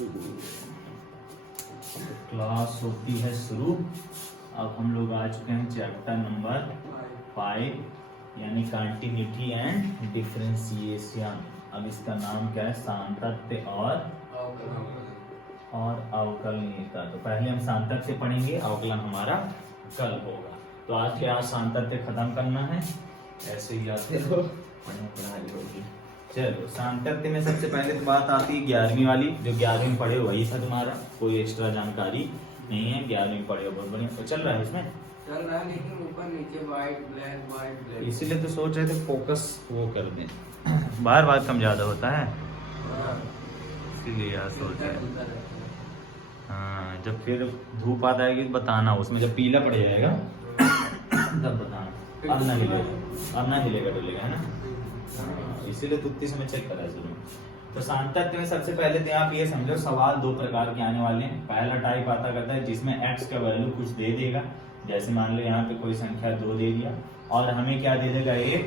शुरू। क्लास होती है शुरू। अब हम लोग आ चुके हैं चैप्टर नंबर 5 यानी कंटिन्यूटी एंड डिफरेंशिएशन। अब इसका नाम क्या है? सातत्य और अवकलनीयता। तो पहले हम सातत्य पढ़ेंगे, अवकलन हमारा कल होगा। तो आज के आज सातत्य खत्म करना है, ऐसे ही आते रहो, पढ़ाई होगी। चलो, सातत्य में सबसे पहले तो बात आती है 11वीं वाली। जो 11वीं में पढ़े वही था तुम्हारा, कोई एक्स्ट्रा जानकारी नहीं है। 11वीं में पढ़े हो, बहुत बढ़िया। तो चल रहा है इसमें, चल रहा है, लेकिन ऊपर नीचे वाइट ब्लैक। इसीलिए तो सोच रहे थे फोकस वो कर दें, बार बार कम ज्यादा होता है, इसीलिए यार सोच रहे। हाँ, जब फिर धूप आ जाएगी तो बताना, उसमें जब पीला पड़ जाएगा तब बताना। अब ना हिलेगा डुलेगा, है ना? इसीलिए तो उतनी समय चेक करा जरूर। तो सातत्य में सबसे पहले तो आप ये समझो, सवाल दो प्रकार के आने वाले हैं। पहला टाइप आता करता है जिसमें x का वैल्यू कुछ दे देगा, जैसे मान लो यहाँ पे कोई संख्या 2 दे दिया और हमें क्या दे देगा, एक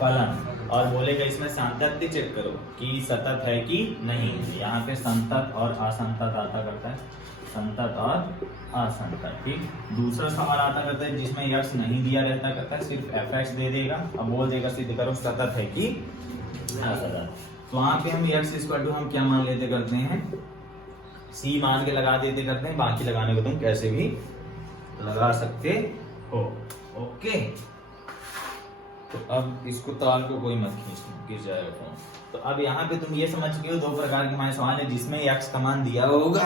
फलन, और बोलेगा इसमें सातत्य चेक करो कि सतत है कि नहीं। यहाँ पे संतत और असंतत आता करता है, संतत और असंतत। ठीक। दूसरा सवाल आता करता है जिसमें x नहीं दिया रहता करता है, सिर्फ fx दे देगा, अब बोल देगा सिद्ध करो सतत है कि असतत। तो वहां पे हम x इक्वल टू हम क्या मान लेते करते हैं, c मान के लगा देते करते हैं। बाकी लगाने को तुम कैसे भी लगा सकते हो। ओके, तो अब इसको ताल को कोई मत खींच जाएगा फोन। तो अब यहाँ पे तुम ये समझ चुके हो, दो प्रकार के हमारे सवाल है जिसमें x का मान दिया होगा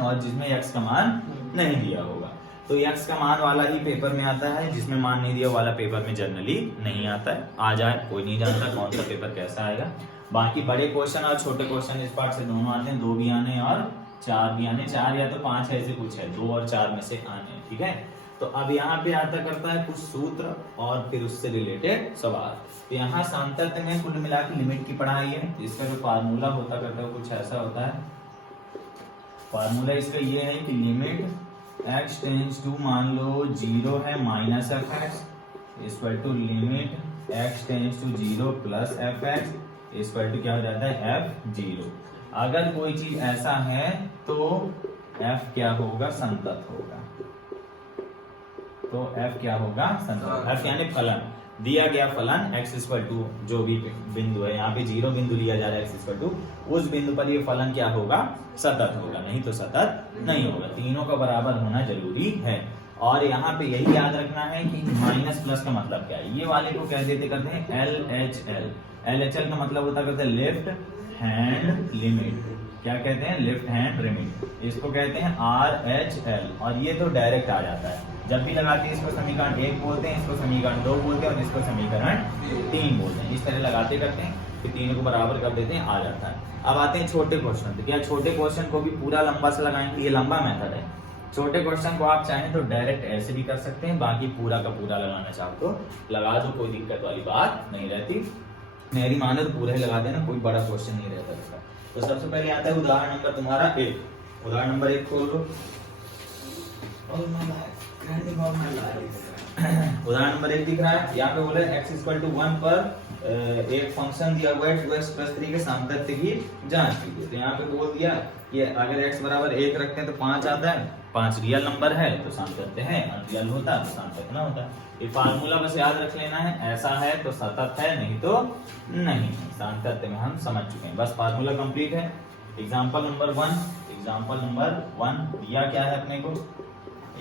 और जिसमें x का मान नहीं दिया होगा। तो x का मान वाला ही पेपर में आता है, जिसमें मान नहीं दिया वाला पेपर में जनरली नहीं आता है। आ जाए, कोई नहीं जानता कौन सा पेपर कैसा आएगा। बाकी बड़े क्वेश्चन और छोटे क्वेश्चन इस पार्ट से दोनों आते हैं, 2 भी आने और 4 भी आने। 4 या तो 5 ऐसे कुछ है, 2 और 4 में से आने। ठीक है। तो अब यहाँ पे आता करता है कुछ सूत्र और फिर उससे रिलेटेड सवाल। तो यहाँ सातत्य में कुल मिला के लिमिट की पढ़ाई है। इसका जो फार्मूला होता करता है कुछ ऐसा होता है। फार्मूला इसका ये है कि लिमिट x टेंड्स टू, मान लो 0 है, minus fx equal to limit x tends to 0 plus fx equal to क्या हो जाता है, f0। अगर कोई चीज ऐसा है तो f क्या होगा, संतत होगा। तो f क्या होगा, संतत। f यानी फलन, दिया गया फलन x इक्वल टू जो भी बिंदु है, यहाँ पे 0 बिंदु लिया जा रहा है, x इक्वल टू उस बिंदु पर ये फलन क्या होगा, सतत होगा, नहीं तो सतत नहीं होगा। तीनों का बराबर होना जरूरी है। और यहाँ पे यही याद रखना है कि माइनस प्लस का मतलब क्या है। ये वाले को कह देते करते हैं LHL। LHL का मतलब होता करता है लेफ्ट हैंड लिमिट। क्या कहते हैं, लेफ्ट हैंड लिमिट। इसको कहते हैं RHL। और ये तो डायरेक्ट आ जाता है, जब भी लगाते हैं इसको समीकरण 1 बोलते हैं, इसको समीकरण 2 बोलते हैं और इसको समीकरण 3 बोलते हैं। इस तरह लगाते करते हैं, फिर तीनों को बराबर कर देते हैं, आ जाता है। अब आते हैं छोटे क्वेश्चन। तो क्या छोटे क्वेश्चन को भी पूरा लंबा से लगाएंगे, ये लंबा मेथड है। छोटे क्वेश्चन को आप चाहें तो डायरेक्ट ऐसे भी कर सकते हैं, बाकी पूरा का पूरा लगाना चाहो तो लगा दो, कोई दिक्कत वाली बात नहीं रहती। मेरी मानो तो पूरा ही लगा देना, कोई बड़ा क्वेश्चन नहीं रहता इसका। तो सबसे पहले आता है उदाहरण नंबर तुम्हारा 1। उदाहरण नंबर 1 खोल लो। उदाहरण नंबर 1 दिख रहा है, यहाँ पे बोले x इक्वल टू 1 पर एक फंक्शन दिया हुआ है 2x प्लस 3 के सातत्य की जांच कीजिए। तो यहाँ पे बोल दिया कि अगर x बराबर 1 रखते हैं तो 5 आता है, 5 रियल नंबर है तो सातत्य है, अनरियल होता तो सातत्य ना होता। ये फार्मूला बस याद रख लेना है, ऐसा है तो सतत है, नहीं तो नहीं। सातत्य में हम समझ चुके हैं, बस फार्मूला कंप्लीट है। एग्जाम्पल नंबर 1 दिया क्या है अपने को,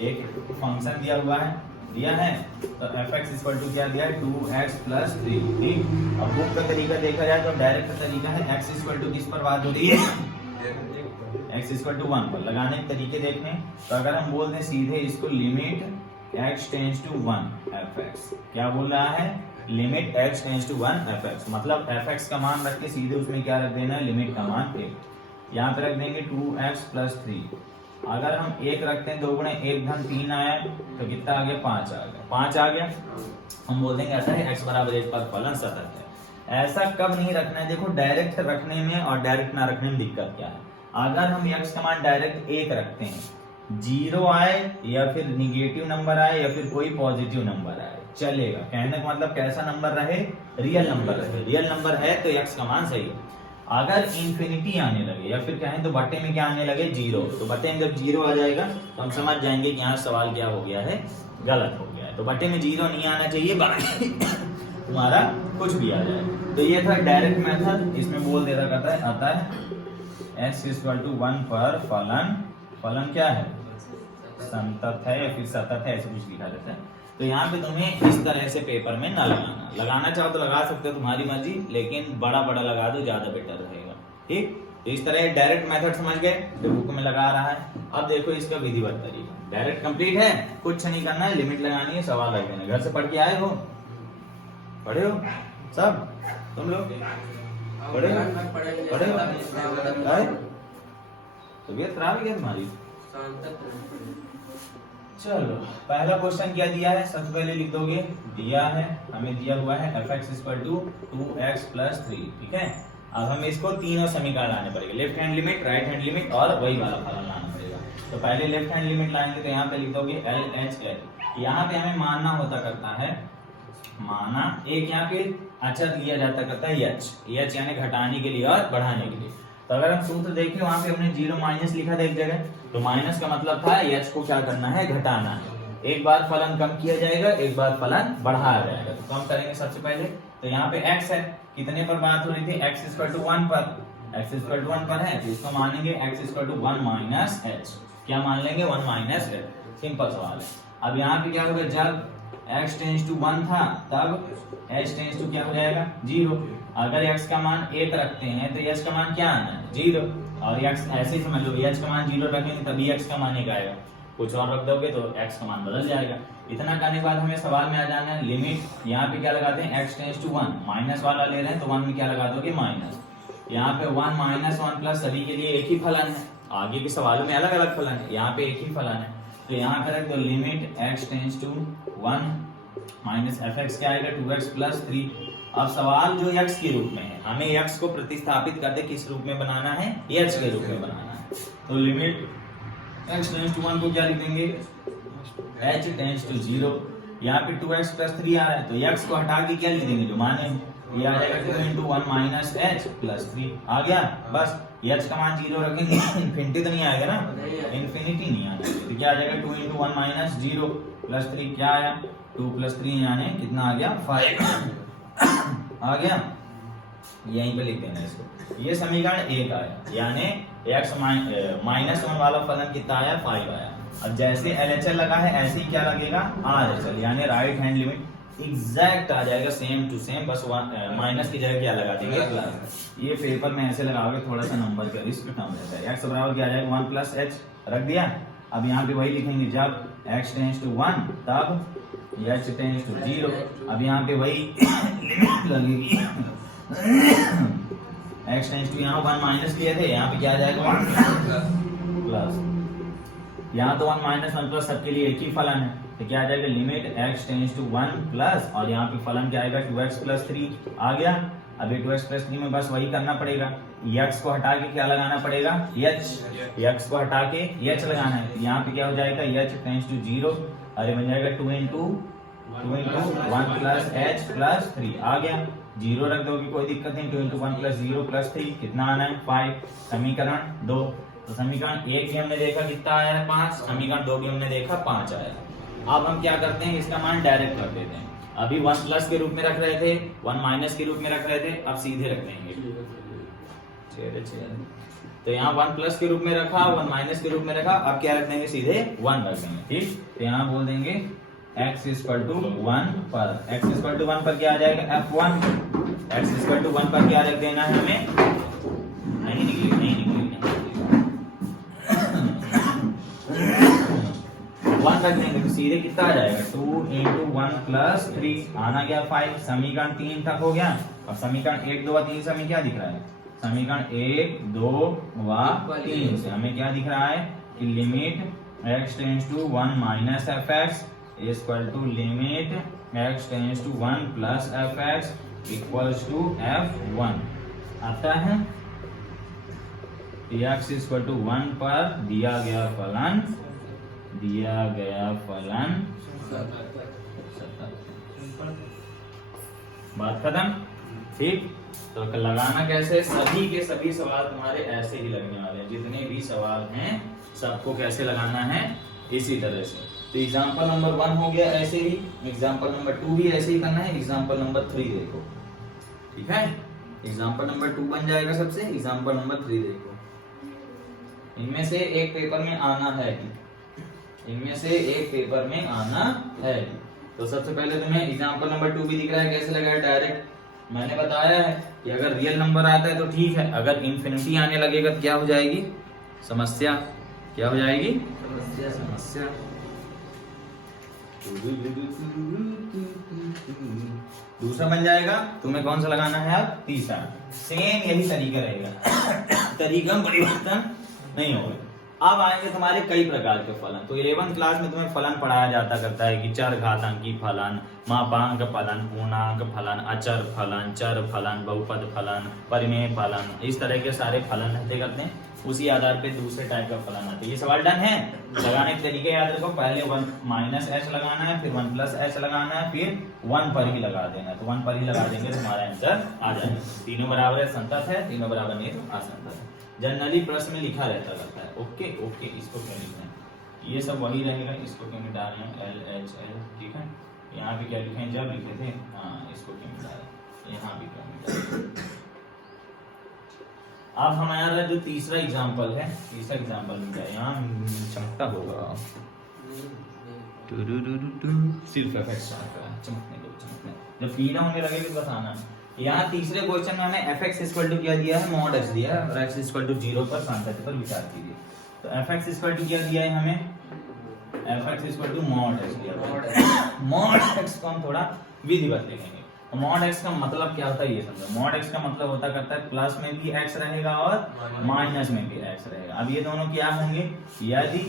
एक फंक्शन दिया हुआ है, दिया है तो fx इक्वल टू क्या दिया है, 2x प्लस 3। ठीक। अब बुक का तरीका देखा जाए तो डायरेक्ट तरीका है, x इक्वल टू किस पर बात हो रही है, x इक्वल टू 1 पर। लगाने के तरीके देखने तो अगर हम बोल दें सीधे इसको limit x tends to 1 fx, क्या बोल रहा है, limit x tends to 1 fx, मतलब fx का मान रख के सीधे उसमें क्या रख देना है, लिमिट का मान 1। यहाँ पे रख देंगे 2x प्लस 3। अगर हम 1 रखते हैं, 2 गुणे 1 धन 3 आया तो कितना आ गया, 5 आ गया। 5 आ गया, हम बोल देंगे ऐसा है x बराबर 1 पर फलन सतत है। ऐसा कब नहीं रखना है, देखो डायरेक्ट रखने में और डायरेक्ट ना रखने में दिक्कत क्या है। अगर हम x का मान डायरेक्ट 1 रखते हैं, 0 आए या फिर निगेटिव नंबर आए या फिर कोई पॉजिटिव नंबर आए चलेगा। कहने का मतलब कैसा नंबर रहे, रियल नंबर रहे। रियल नंबर है तो x का मान सही है। अगर इन्फिनिटी आने लगे या फिर कहें तो बट्टे में क्या आने लगे, जीरो, तो बट्टे में जब जीरो आ जाएगा तो हम समझ जाएंगे कि यहाँ सवाल क्या हो गया है, गलत हो गया है। तो बट्टे में जीरो नहीं आना चाहिए, बाकी तुम्हारा कुछ भी आ जाए। तो ये था डायरेक्ट मेथड, इसमें बोल देता करता है आता है x = 1 पर फलन क्या है, संतत है या फिर सतत है, ऐसे कुछ लिखा रहता है। तो यहाँ पे तुम्हें इस तरह से पेपर में ना लगाना चाहो तो लगा सकते हो, तुम्हारी मर्जी, लेकिन बड़ा बड़ा लगा दो, ज्यादा बेटर रहेगा। ठीक, तो इस तरह डायरेक्ट मेथड समझ गए, जो बुक में लगा रहा है। अब देखो इसका विधिवत तरीका, डायरेक्ट कंप्लीट है, कुछ नहीं करना है, लिमिट लगानी है, सवाल रख देना। घर से पढ़ के आए हो, पढ़े हो सब तुम लोग, पढ़े हो? तबीयत खराब है क्या तुम्हारी? चलो पहला क्वेश्चन क्या दिया है, सबसे पहले लिख दोगे, दिया है हमें, दिया हुआ है f(x = 2x + 3), ठीक है। अब हमें इसको तीनों समीकरण लाने पड़ेंगे, left hand limit, right hand limit और वही वाला फलन लाना पड़ेगा। तो पहले लेफ्ट हैंड लिमिट लाएंगे, तो यहाँ पे लिख दोगे LHL। यहाँ पे हमें मानना होता करता है, माना एक यहाँ पे अच्छा दिया जाता करता है h यानी घटाने के लिए और बढ़ाने के लिए। तो अगर हम सूत्र देखें, वहां पे हमने 0 माइनस लिखा था एक जगह, तो माइनस का मतलब था h को क्या करना है, घटाना है। एक बार फलन कम किया जाएगा, एक बार फलन बढ़ाया जाएगा। तो कम करेंगे सबसे पहले, तो यहाँ पे x है, कितने पर बात हो रही थी, x = 1 पर, x = 1 पर है, तो इसको मानेंगे x = 1 - h। क्या मान लेंगे, 1 - h। सिंपल सवाल है। अब यहाँ पे क्या होगा, जब x टेंस टू 1 था तब h टेंस टू क्या हो जाएगा, 0। अगर x का मान 1 रखते हैं तो h का मान क्या आना है, 0। और x ऐसे ही समझ लो, h का मान 0 रखेंगे तभी x का मान 1 आएगा, कुछ और रख दोगे तो x का मान बदल जाएगा। इतना करने के बाद हमें सवाल में आ जाना है लिमिट। यहाँ पे क्या लगाते हैं, x टेंस टू 1, माइनस वाला ले रहे हैं तो 1 में क्या लगा दोगे, माइनस। यहाँ पे 1 - 1 प्लस सभी के लिए एक ही फलन है, आगे के सवालों में अलग अलग फलन है, यहाँ पे एक ही फलन है। तो यहाँ पर तो limit x tends to 1 minus fx क्या आएगा, 2x + 3। अब सवाल जो x के रूप में है, हमें x को प्रतिस्थापित करके किस रूप में बनाना है, h के रूप में बनाना है। तो लिमिट x टेंस टू 1 को क्या लिख देंगे, h टेंस टू 0। यहाँ पे 2x + 3 आ रहा है, तो x को हटा के क्या लिख देंगे, जो माने, ये आ जाएगा 2 × 1 - h + 3 आ गया। बस h का मान 0 रखेंगे, इन्फिनिटी तो नहीं आएगा ना, इन्फिनिटी नहीं आएगा, तो क्या आ जाएगा, 2 × 1 - 0 + 3 क्या आया, 2 + 3 यानी कितना आ गया, 5 आ गया। यहीं पे लिख देना इसको, ये समीकरण 1 आया, यानी x -1 वाला फलन कितना आया, 5 आया। अब जैसे LHL लगा है ऐसे ही क्या लगेगा, RHL, यानी राइट हैंड लिमिट एग्जैक्ट आ जाएगा, सेम टू सेम, बस माइनस की जगह क्या लगा देंगे, प्लस। ये पेपर में ऐसे लगाओगे थोड़ा सा नंबर का रिस्क कम रहता है। x बराबर क्या आ जाएगा, 1 + h रख दिया। अब यहाँ पे वही लिखेंगे, जब x टेंस टू 1 तब h टेंस टू 0। अब यहाँ पे वही लिमिट लगेगी, x टेंस टू यहाँ 1 माइनस किए थे, यहाँ पे क्या आ जाएगा, 1 प्लस। यहाँ तो 1 - 1 प्लस सबके लिए एक ही फलन है, तो क्या आ जाएगा, limit x tends to 1 plus, और यहाँ पे फलन क्या आएगा, 2x + 3 आ गया। अभी 2x + 3 में बस वही करना पड़ेगा, x को हटा के क्या लगाना पड़ेगा, x को हटा के h लगाना है। यहाँ पे क्या हो जाएगा, h टेंस टू 0, अरे बन जाएगा 2 × 1 + h + 3 आ गया। 0 रख दोगे कोई दिक्कत नहीं, 2 × 1 + 0 + 3 कितना आना है, 5। समीकरण 2, तो समीकरण 1 भी हमने देखा कितना आया है, 5। समीकरण 2 भी हमने देखा 5 आया। अब हम क्या करते हैं, इसका मान डायरेक्ट कर देते हैं। अभी 1 प्लस के रूप में रख रहे थे, 1 माइनस के रूप में रख रहे थे, अब सीधे रख देंगे। तो यहाँ 1 प्लस के रूप में रखा, 1 माइनस के रूप में रखा, अब क्या रख देंगे, सीधे 1 रख देंगे। ठीक, तो यहाँ बोल देंगे x = 1 पर, x = 1 पर क्या आ जाएगा, f1। x = 1 पर क्या रख देना है हमें, नहीं निकलेगी 1 रख देंगे, तो सीधे कितना आ जाएगा, 2 × 1 + 3 आना गया 5। समीकरण 3 तक हो गया। अब समीकरण 1, 2 व 3 से हमें क्या दिख रहा है, समीकरण 1, 2 व 3 से हमें क्या दिख रहा है कि limit x tends to 1 - fx = limit x tends to 1 + fx = f1 आता है। x = 1 पर दिया गया फलन बात खत्म। ठीक। तो लगाना कैसे, सभी के सभी सवाल तुम्हारे ऐसे ही लगने वाले हैं, जितने भी सवाल हैं सबको कैसे लगाना है, इसी तरह से। तो एग्जाम्पल नंबर 1 हो गया ऐसे ही, एग्जाम्पल नंबर 2 भी ऐसे ही करना है, एग्जाम्पल नंबर 3 देखो, ठीक है। एग्जाम्पल नंबर 2 बन जाएगा सबसे, एग्जाम्पल नंबर 3 देखो। इनमें से एक पेपर में आना है, इनमें से एक पेपर में आना है। तो सबसे पहले तुम्हें एग्जाम्पल नंबर 2 भी दिख रहा है, कैसे लगाया, डायरेक्ट मैंने बताया है कि अगर रियल नंबर आता है तो ठीक है, अगर इंफिनिटी आने लगेगा तो क्या हो जाएगी, समस्या। क्या हो जाएगी, समस्या। दूसरा बन जाएगा, तुम्हें कौन सा लगाना है अब, तीसरा। सेम यही तरीका रहेगा, तरीका में परिवर्तन नहीं होगा। अब आएंगे तुम्हारे कई प्रकार के फलन। तो 11th क्लास में तुम्हें फलन पढ़ाया जाता करता है कि चर घातांकी फलन, मापांक फलन, पूर्णांक फलन, अचर फलन, चर फलन, बहुपद फलन, परिमेय फलन, इस तरह के सारे फलन रहते करते हैं। उसी आधार पे दूसरे टाइप का फलन आता है। ये सवाल डन है, लगाने के तरीके याद रखो। पहले 1 माइनस एच लगाना है, फिर 1 प्लस एच लगाना है, फिर 1 पर ही लगा देना। तो 1 पर ही लगा देंगे तो हमारा आंसर आ जाएगा। तीनों बराबर है, संतत है, तीनों बराबर नहीं तो असंतत है। जनरली प्रश्न में लिखा रहता करता है। ओके ओके, इसको क्या लिखना है, ये सब वही रहेगा, इसको क्या मिटाना है, एल एच एल, ठीक है। यहाँ पे क्या लिखे, जब लिखे थे, हाँ इसको क्या मिटाया, यहाँ भी क्या मिटाया। अब हमारा जो तीसरा एग्जाम्पल है, तीसरा एग्जाम्पल में क्या है, यहाँ चमकता होगा, सिर्फ चमकने दो, चमकने। जब पीला होने लगे तो बताना। यहाँ तीसरे क्वेश्चन में हमें fx इक्वल टू क्या दिया है, मॉड x दिया है, और x इक्वल टू 0 पर सांतत्य पर विचार कीजिए। तो fx इक्वल टू क्या दिया है हमें, fx equal to mod x दिया है। मॉड x को हम थोड़ा विधिवत लिखेंगे। मॉड x का मतलब क्या होता है ये समझो। मॉड x का मतलब होता करता है प्लस में भी x रहेगा और माइनस में भी x रहेगा। अब ये दोनों क्या होंगे, यदि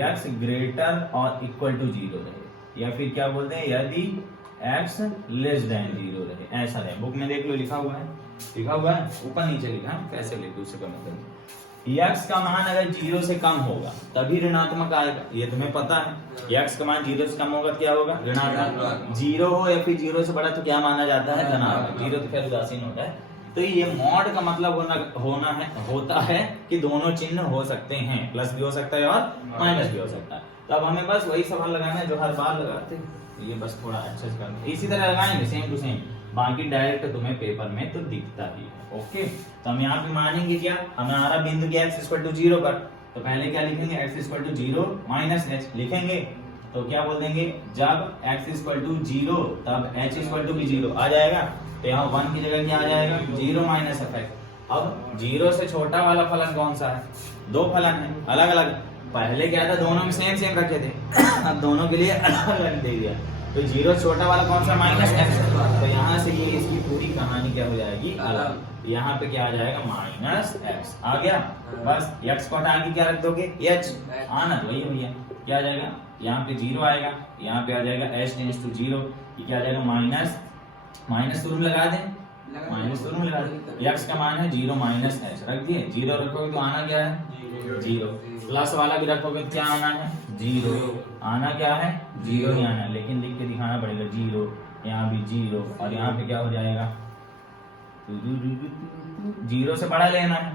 x ग्रेटर और इक्वल टू 0 रहे, या फिर क्या बोलते हैं यदि x लेस देन 0 रहे, ऐसा रहे। बुक में देख लो लिखा हुआ है, लिखा हुआ है ऊपर नीचे लिखा है, कैसे लिखे उससे कम मतलब। x का मान अगर 0 से कम होगा तभी ऋणात्मक आएगा, ये तुम्हें पता है। x का मान 0 से कम होगा क्या होगा, ऋणात्मक। 0 हो या फिर 0 से बड़ा तो क्या माना जाता है, धनात्मक। 0 तो खैर उदासीन होता है। तो ये मॉड का मतलब होता है कि दोनों चिन्ह हो सकते हैं, प्लस भी हो सकता है और माइनस भी हो सकता है। तो अब हमें बस वही सवाल लगाना है जो हर बार लगाते हैं, ये बस थोड़ा अच्छे से करना, इसी तरह लगाएंगे सेम टू सेम। बाकी डायरेक्ट तुम्हें पेपर में तो दिखता ही है। ओके, तो हम यहाँ पे मानेंगे क्या, हमारा बिंदु क्या x इक्वल टू 0 पर, तो पहले क्या लिखेंगे, x equal to 0 minus h लिखेंगे। तो क्या बोल देंगे, जब x इक्वल टू 0 तब h इक्वल टू भी 0 आ जाएगा। तो यहाँ 1 की जगह क्या आ जाएगा, 0 माइनस fx। अब 0 से छोटा वाला फलन कौन सा है, दो फलन है अलग अलग। पहले क्या था, दोनों में सेम सेम रखे थे, अब दोनों के लिए अलग अलग दे दिया। तो 0 छोटा वाला कौन सा, माइनस x। तो यहाँ से ये इसकी पूरी कहानी क्या हो जाएगी, अलग। यहाँ पे क्या आ जाएगा, माइनस x आ गया। बस x को हटा के क्या रख दोगे, h आना तो वही भैया, क्या आ जाएगा, यहाँ पे 0 आएगा, यहाँ पे आ जाएगा h टेंड्स टू 0, ये क्या आ जाएगा, माइनस माइनस शुरू में लगा दें, माइनस शुरू में लगा दें। x का मान है 0 माइनस h, रख दिए। 0 रखोगे तो आना क्या है, 0। प्लस वाला भी रखोगे तो क्या आना है, 0। आना क्या है, 0 ही आना है, लेकिन लिख के दिखाना पड़ेगा 0, यहाँ भी 0, और यहाँ पे क्या हो जाएगा, 0 से बड़ा लेना है,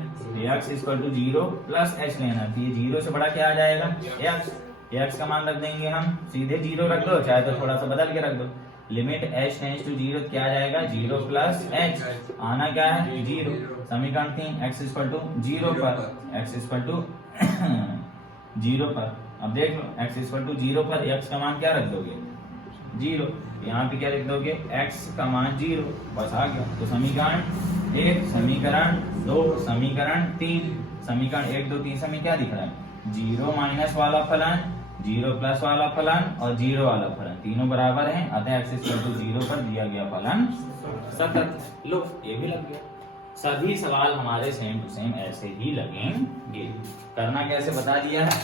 x equal to 0 plus h लेना है। तो ये 0 से बड़ा क्या आ जाएगा, x का मान रख देंगे हम, सीधे 0 रख दो, चाहे तो थोड़ा सा बदल के रख दो। लिमिट h टेंड्स टू 0 क्या आ जाएगा, 0 प्लस h, आना क्या है, 0। समीकरण 3 x इक्वल टू 0 पर, x इक्वल टू 0 पर। अब देख लो x इक्वल टू 0 पर x का मान क्या रख दोगे, 0। यहाँ पे क्या लिख दोगे, x का मान 0, बस आ गया। तो समीकरण 1, समीकरण 2, समीकरण 3, समीकरण 1 2 3 में क्या दिख रहा है, 0 माइनस वाला फलन, 0 प्लस वाला फलन और 0 वाला फलन, तीनों बराबर हैं, अतः x इक्वल टू 0 पर दिया गया फलन सतत। लो ये भी लग गया। सभी सवाल हमारे सेम टू सेम ऐसे ही लगेंगे। करना कैसे बता दिया है,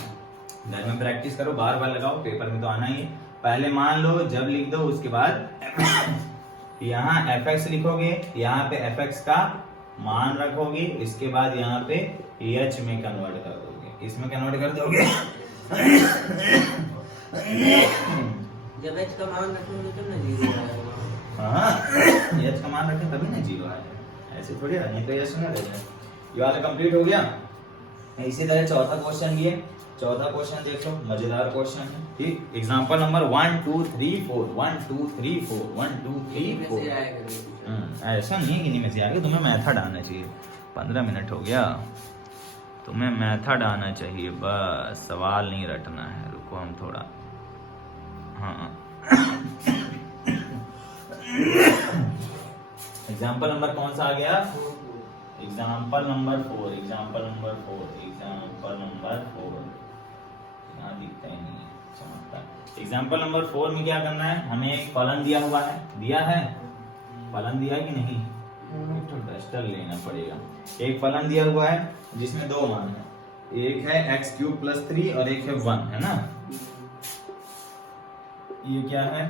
घर में प्रैक्टिस करो, बार बार लगाओ, पेपर में तो आना ही है। पहले मान लो, जब लिख दो उसके बाद यहाँ fx लिखोगे, यहाँ पे fx का मान रखोगे, इसके बाद यहाँ पे h में कन्वर्ट कर दोगे, इसमें कन्वर्ट कर दोगे। जब h का मान रखोगे तो ना 0 आएगा। हाँ, h का मान रखें तभी ना 0 आएगा। ऐसे थोड़ी है, नहीं तो ये सुना देना। ये वाला कंप्लीट हो गया। इसी तरह चौथा क्वेश्चन भी है। चौथा क्वेश्चन देख लो, मजेदार क्वेश्चन है। ठीक, एग्जांपल नंबर 1 2 3 4 1 2 3 4 1 2 3 4। ऐसा नहीं है कि नहीं में से आएगा, तुम्हें मेथड आना चाहिए। 15 मिनट हो गया, तुम्हें मेथड आना चाहिए बस, सवाल नहीं रटना है। रुको हम थोड़ा, हाँ एग्जाम्पल नंबर कौन सा आ गया? Example number 4, example number 4, example number 4। यहाँ दिखता ही नहीं है, चमकता। एग्जाम्पल नंबर 4 में क्या करना है? हमें एक फलन दिया हुआ है, दिया है फलन, दिया है कि नहीं? तो डस्टर लेना पड़ेगा। एक फलन दिया हुआ है जिसमें दो मान है, एक है x³ + 3 और एक है 1, है ना? ये क्या है?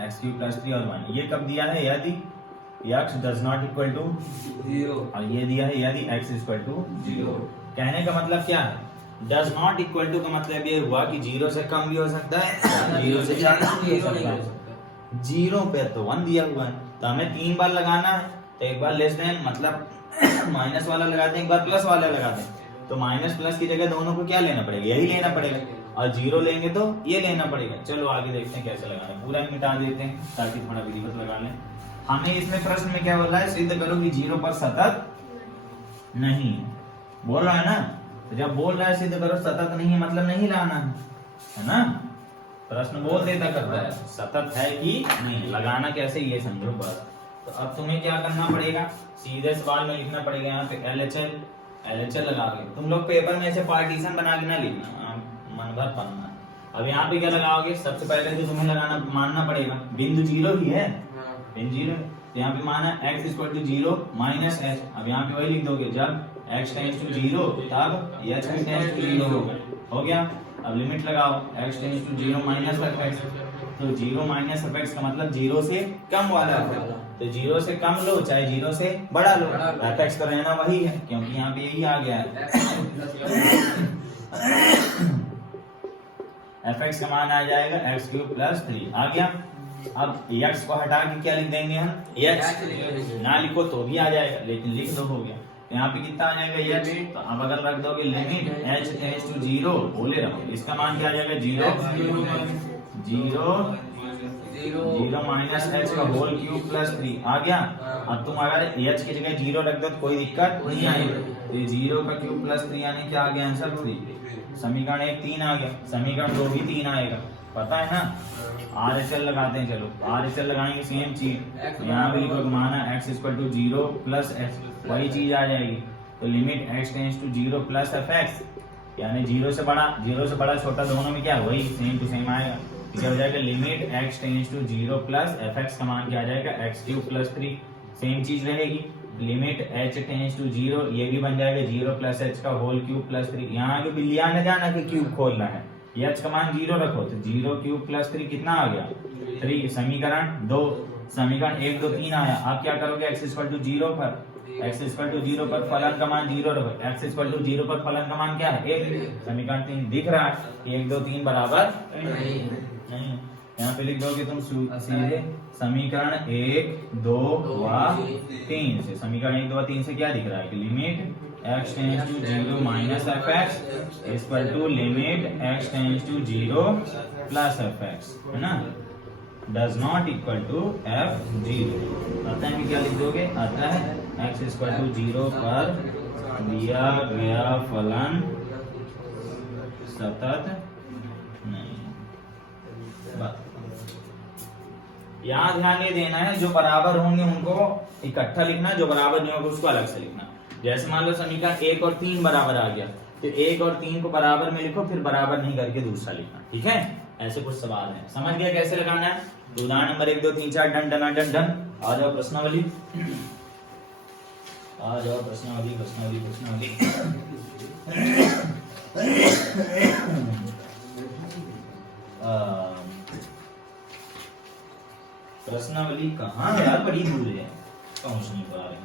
x³ + 3 और 1। ये कब दिया है? यदि x does not equal to 0 और ये दिया है यदि x is equal to 0। कहने का मतलब क्या है? does not equal to का मतलब ये हुआ कि 0 से कम भी हो सकता है, 0 से ज्यादा भी हो सकता है। 0 पे तो 1 दिया हुआ है, तो हमें 3 बार लगाना है। तो एक बार लेस देन मतलब माइनस वाला लगाते हैं, एक बार प्लस वाला लगाते हैं। तो माइनस प्लस की जगह दोनों को क्या लेना पड़ेगा? यही लेना पड़ेगा। और 0 लेंगे तो ये लेना पड़ेगा। चलो आगे देखते हैं कैसे लगाना है। पूरा मिटा देते हैं ताकि थोड़ा विधिवत लगा लें। हमें इसमें प्रश्न में क्या बोला है? सिद्ध करो कि 0 पर सतत नहीं है, बोल रहा है ना? तो जब बोल रहा है सिद्ध करो सतत नहीं है, मतलब नहीं लाना है ना? प्रश्न बोल देता करता है सतत है कि नहीं, लगाना कैसे ये समझो बस। तो अब तुम्हें क्या करना पड़ेगा? सीधे सवाल में लिखना पड़ेगा यहाँ पे LHL लगा के। तुम लोग पेपर में ऐसे पार्टीशन बना के ना लिखना, मन भर पढ़ना। अब यहाँ पे क्या लगाओगे? सबसे पहले तो तुम्हें लगाना मानना पड़ेगा बिंदु 0 ही है, बिंदु 0। तो यहाँ पे माना x = 0 - h। अब यहाँ पे वही लिख दोगे, जब x → 0 तब h भी → 0 होगा। हो गया। अब लिमिट लगाओ, x → 0 - fx। तो 0 - fx का मतलब 0 से कम वाला है। तो 0 से कम लो चाहे 0 से बड़ा लो, fx तो रहना वही है क्योंकि यहाँ पे यही आ गया है। fx का मान आ जाएगा x³ + 3 आ गया। अब x को हटा के क्या लिख देंगे हम? x ना लिखो तो भी आ जाएगा, लेकिन लिख दो, हो गया। यहाँ पे कितना आ जाएगा? x। तो अब अगर रख दोगे लिमिट h → 0, बोले रहो, इसका मान क्या आ जाएगा? 0 - h का होल क्यूब + 3 आ गया। अब तुम अगर h की जगह 0 रख दो तो कोई दिक्कत नहीं आएगी। तो 0 का क्यूब + 3 यानी क्या आ गया आंसर? 3। समीकरण 1 3 आ गया, समीकरण 2 भी 3 आएगा, पता है ना? RHL लगाते हैं। चलो RHL लगाएंगे, सेम चीज यहाँ भी लिखो, माना x = 0 + h, वही चीज आ जाएगी। तो लिमिट x → 0 + fx, यानी 0 से बड़ा छोटा दोनों में क्या वही सेम टू सेम आएगा। क्या हो जाएगा? लिमिट x → 0 + fx का मान क्या आ जाएगा? x³ + 3। सेम चीज रहेगी, लिमिट h → 0, ये भी बन जाएगा 0 + h का होल क्यूब + 3। यहाँ आगे बिल्ली आने जाना कि क्यूब खोलना है, h का मान 0 रखो, तो 0³ + 3 कितना आ गया? 3। समीकरण 2, समीकरण 1 2 3 आया। आप क्या करोगे? x = 0 पर, x = 0 पर फलन का मान 0 रखो। x = 0 पर फलन का मान क्या है? 1। समीकरण 3 दिख रहा है कि 1 2 3 बराबर नहीं। यहाँ पे लिख दोगे तुम सीधे समीकरण 1 2 व 3 से। समीकरण 1 2 व 3 से क्या दिख रहा है कि limit x → 0 - fx = limit x → 0 + fx, है ना? does not equal to f0। अतः भी क्या लिख दोगे? अतः x = 0 पर दिया गया फलन सतत नहीं। यहाँ ध्यान ये देना है, जो बराबर होंगे उनको इकट्ठा लिखना, जो बराबर नहीं होगा उसको अलग से लिखना। जैसे मान लो समीकरण 1 और 3 बराबर आ गया, तो 1 और 3 को बराबर में लिखो, फिर बराबर नहीं करके दूसरा लिखना, ठीक है? ऐसे कुछ सवाल है, समझ गया कैसे लगाना है? तो उदाहरण नंबर 1 2 3 4 डन डन डन डन। आ जाओ प्रश्नावली, आ जाओ प्रश्नावली प्रश्नावली प्रश्नावली। प्रश्नावली कहाँ है यार? बड़ी दूर है, पहुंच नहीं पा रहे।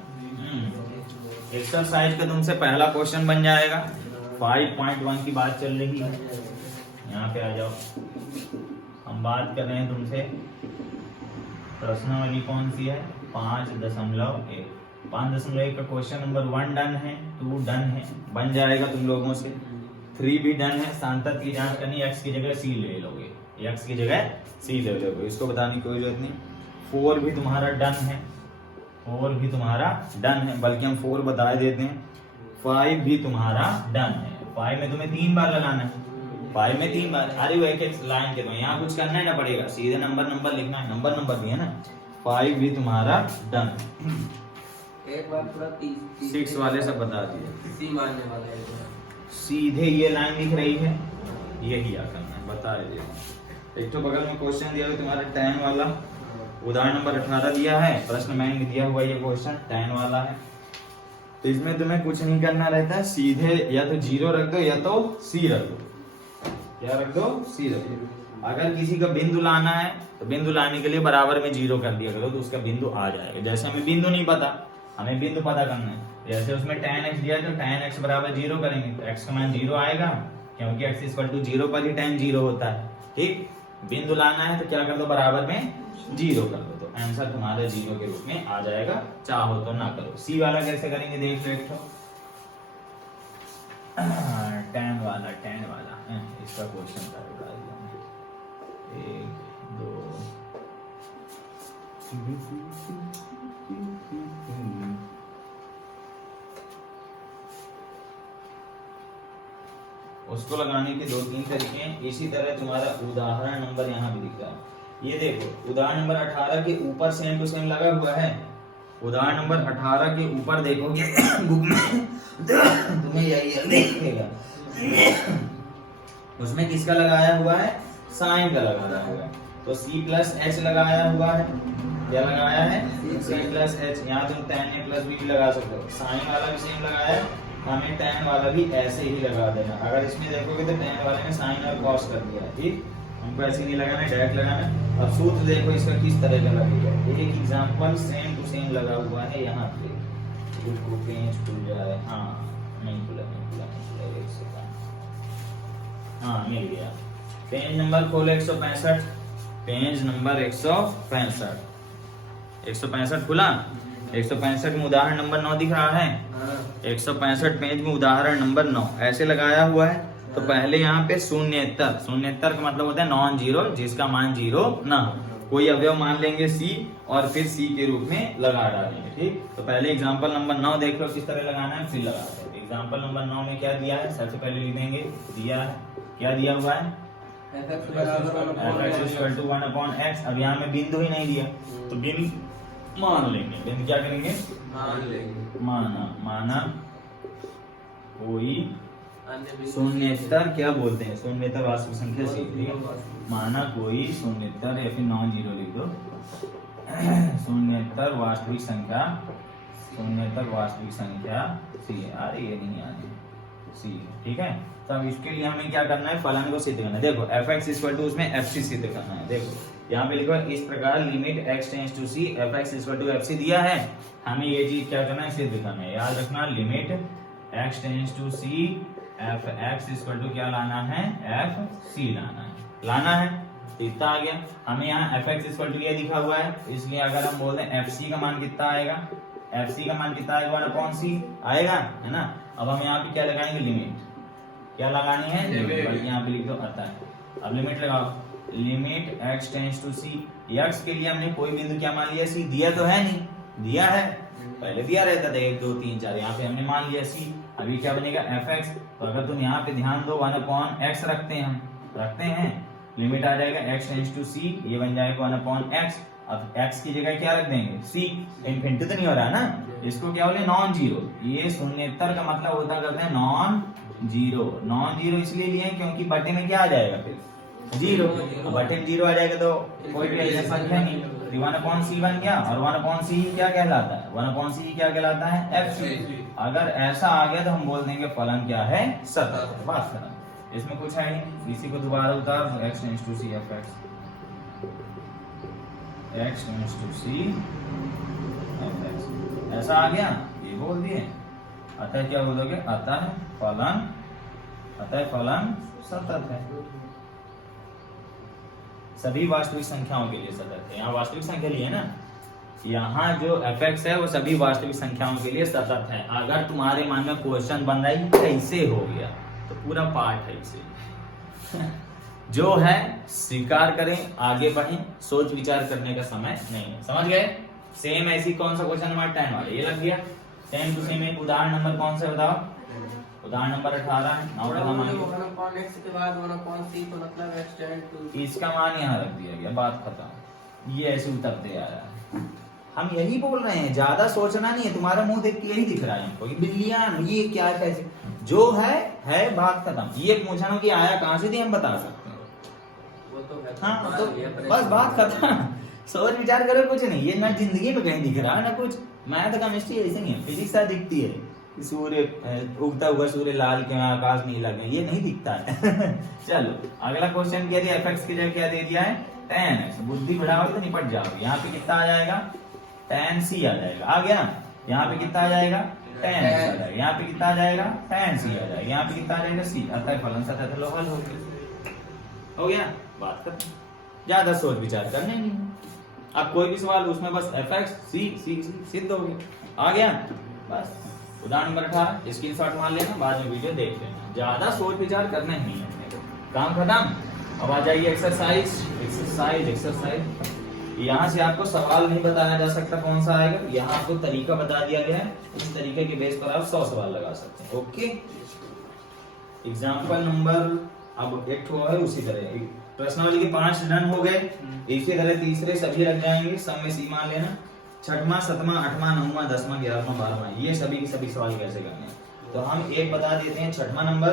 एक्सरसाइज का तुमसे पहला क्वेश्चन बन जाएगा। 5.1 की बात चल रही है, यहाँ पे आ जाओ। हम बात कर रहे हैं तुमसे, प्रश्नावली कौन सी है? 5.1 5.1 का क्वेश्चन नंबर 1 डन है, 2 डन है, बन जाएगा तुम लोगों से। 3 भी डन है। सांतत की जांच करनी, x की जगह c ले लोगे, x की जगह c ले लोगे, इसको बताने की कोई जरूरत नहीं। 4 भी तुम्हारा डन है, 4 भी तुम्हारा डन है, बल्कि हम 4 बता देते हैं। 5 भी तुम्हारा डन है। 5 में तुम्हें 3 बार लगाना है, 5 में 3 बार। अरे वो एक लाइन के दो, यहाँ कुछ करना ही ना पड़ेगा, सीधे नंबर लिखना है, नंबर भी है ना। 5 भी तुम्हारा डन। एक बार पूरा 6 वाले सब बता दिए। सी मारने वाला है। सीधे ये लाइन दिख रही है, यही क्या करना है बता दीजिए। एक तो बगल में क्वेश्चन दिया हुआ तुम्हारा 10 वाला, उदाहरण नंबर 18 दिया है, प्रश्न बैंक दिया हुआ ये क्वेश्चन 10 वाला है। तो इसमें तुम्हें कुछ नहीं करना रहता है, सीधे या तो 0 रख दो या तो c रख दो। क्या रख दो? c रख दो। अगर किसी का बिंदु लाना है तो बिंदु लाने के लिए बराबर में 0 कर दिया करो, तो उसका बिंदु आ जाएगा। जैसे हमें बिंदु नहीं पता, हमें बिंदु पता करना है, जैसे उसमें tan x दिया तो tan x बराबर 0 करेंगे, तो x का मान 0 आएगा, क्योंकि x इक्वल टू 0 पर ही tan 0 होता है। ठीक, बिंदु लाना है तो क्या कर दो, बराबर में 0 कर दो, तो आंसर तुम्हारा 0 के रूप में आ जाएगा, चाहो तो ना करो। सी वाला कैसे करेंगे देख लो, एक तो tan वाला इसका क्वेश्चन था, बता दिया 1 2 उसको लगाने के 2-3 तरीके हैं। इसी तरह तुम्हारा उदाहरण नंबर यहाँ भी दिख रहा है, ये देखो उदाहरण नंबर 18 के ऊपर सेम टू सेम लगा हुआ है। उदाहरण नंबर 18 के ऊपर देखोगे बुक में तुम्हें यही दिखेगा, उसमें किसका लगाया हुआ है, साइन का लगाया हुआ है। तो c प्लस एच लगाया हुआ है, क्या लगाया है, c प्लस एच। यहाँ तुम tan a प्लस b भी लगा सकते हो, साइन वाला भी सेम लगाया है, हमें tan वाला भी ऐसे ही लगा देना। अगर इसमें देखोगे तो tan वाले में साइन और कॉस कर दिया है, ठीक, हमको ऐसे नहीं लगाना, डायरेक्ट लगाना। अब सूत्र देखो इसका किस तरह का लगेगा, एक एग्जांपल सेम टू सेम लगा हुआ है यहाँ पे, इसको पेज खुल जाए, हाँ नहीं खुला, एक सेकंड, हाँ मिल गया। पेज नंबर खोलो 165, पेज नंबर 165 खुला। 165 में उदाहरण नंबर 9 दिख रहा है, 165 पेज में उदाहरण नंबर 9 ऐसे लगाया हुआ है। तो पहले यहाँ पे शून्येतर का मतलब होता है नॉन जीरो, जिसका मान 0 ना हो। कोई अवयव मान लेंगे c और फिर c के रूप में लगा डालेंगे, ठीक। तो पहले एग्जांपल नंबर 9 देख लो किस तरह लगाना है, फिर लगा दो। एग्जांपल नंबर 9 में क्या दिया है, सबसे पहले लिख देंगे, दिया है, क्या दिया हुआ है, f(x)=1/x। अब यहाँ में बिंदु ही नहीं दिया, तो बिंदु मान लेंगे, बिंदु क्या करेंगे, माना कोई शून्येतर, क्या बोलते हैं, शून्येतर वास्तविक संख्या c, माना कोई शून्येतर, या फिर नॉन जीरो लिख दो, शून्येतर वास्तविक संख्या c। अरे ये नहीं आने c, ठीक है। तब इसके लिए हमें क्या करना है, फलन को सिद्ध करना है। देखो f(x) इक्वल टू उसमें fc सिद्ध करना है। देखो यहाँ पे लिखो इस प्रकार limit x tends to c f(x) equal to fc दिया है, हमें ये चीज क्या करना है, सिद्ध करना है। याद रखना, limit x tends to c f(x) equal to क्या लाना है, fc लाना है। तो इतना आ गया। हमें यहाँ f(x) इक्वल टू ये दिखा हुआ है, इसलिए अगर हम बोल दें fc का मान कितना आएगा, fc का मान कितना आएगा, 1/c आएगा, है ना। अब हम यहाँ पे क्या लगाएंगे, लिमिट, क्या लगानी है, लिमिट, यहाँ पे लिख दो आता है। अब लिमिट लगाओ, limit x tends to c, x के लिए हमने कोई बिंदु क्या मान लिया, c, दिया तो है नहीं, दिया है, पहले दिया रहता था 1 2 3 4, यहाँ पे हमने मान लिया c। अभी क्या बनेगा, fx। तो अगर तुम यहाँ पे ध्यान दो 1/x रखते हैं, लिमिट आ जाएगा x टेंड्स टू c, ये बन जाएगा 1/x। अब x की जगह क्या रख देंगे, c, इनफिनिटी तो नहीं हो रहा है ना, इसको क्या बोले, नॉन जीरो। ये शून्येतर का मतलब होता करते हैं नॉन जीरो इसलिए लिए क्योंकि बटे में क्या आ जाएगा, फिर 0। अब बटे में 0 आ जाएगा तो कोई भी ऐसा संख्या नहीं, 1/c बन गया। और 1/c क्या कहलाता है, 1/c क्या कहलाता है, fc। अगर ऐसा आ गया तो हम बोल देंगे फलन क्या है, सतत। बात खत्म, इसमें कुछ है नहीं। इसी को दोबारा उतार, x tends to c f(x), x tends to c f(x), ऐसा आ गया, ये बोल दिए। अतः क्या बोलोगे, अतः फलन सतत है, सभी वास्तविक संख्याओं के लिए सतत है। यहाँ वास्तविक संख्या लिए ना, यहाँ जो fx है वो सभी वास्तविक संख्याओं के लिए सतत है। अगर तुम्हारे मन में क्वेश्चन बन रहा है कैसे हो गया, तो पूरा पार्ट है इसे जो है स्वीकार करें, आगे बढ़ें, सोच विचार करने का समय नहीं है। समझ गए? सेम ऐसी कौन सा क्वेश्चन नंबर 10 वाला ये लग गया। 10 टू सेम एक उदाहरण नंबर कौन सा बताओ? उदाहरण नंबर 18 है। 9 का मान x के बाद 1/c तो मतलब x टेंड टू, इसका मान यहाँ रख दिया गया, बात खत्म। ये ऐसे उतरते आ रहा है। हम यही बोल रहे हैं, ज्यादा सोचना नहीं है। तुम्हारा मुंह देख के यही दिख रहा है हमको कि बिल्लियां ये क्या कैसे, जो है बात खत्म। ये पूछना कि आया कहाँ से थी हम बता सकते हैं। वो तो है। हाँ तो बस बात खत्म। सोच विचार करो, कुछ नहीं। ये ना जिंदगी में कहीं दिख रहा है ना कुछ। मैथ केमिस्ट्री ऐसे नहीं है, फिजिक्स दिखती है। सूर्य उगता हुआ सूर्य लाल क्यों, आकाश नीला क्यों, ये नहीं दिखता है। चलो अगला क्वेश्चन क्या दिया? fx की जगह क्या दे दिया है? tan x। बुद्धि बढ़ाओगे तो निपट जाओगे। यहाँ पे कितना आ जाएगा? tan c आ जाएगा। आ गया? यहाँ पे कितना आ जाएगा? tan x आ जाएगा। यहाँ पे कितना आ जाएगा? tan c आ जाएगा। यहाँ पे कितना आ जाएगा? c। अतः फलन सतत हल हो गया। बात खत्म। ज्यादा सोच विचार करने नहीं। अब कोई भी सवाल उसमें बस fx c सिद्ध हो गया। आ गया? बस उदाहरण नंबर 18 स्क्रीनशॉट मान लेना, बाद में वीडियो देख लेना। ज्यादा सोच विचार करना ही नहीं है। काम खत्म। अब आ जाइए एक्सरसाइज। यहाँ से आपको सवाल नहीं बताया जा सकता कौन सा आएगा, यहाँ आपको तरीका बता दिया गया है। इस तरीके के बेस पर आप 100 सवाल लगा सकते हैं। ओके, एग्जाम्पल नंबर अब एक ठो है उसी तरह। प्रश्नावली के 5 रन हो गए, इसी तरह तीसरे सभी लग जाएंगे। सब में सी मान लेना। 6वां 7वां 8वां 9वां 10वां 11वां 12वां ये सभी के सभी सवाल कैसे करने हैं। तो हम एक बता देते हैं 6वां नंबर,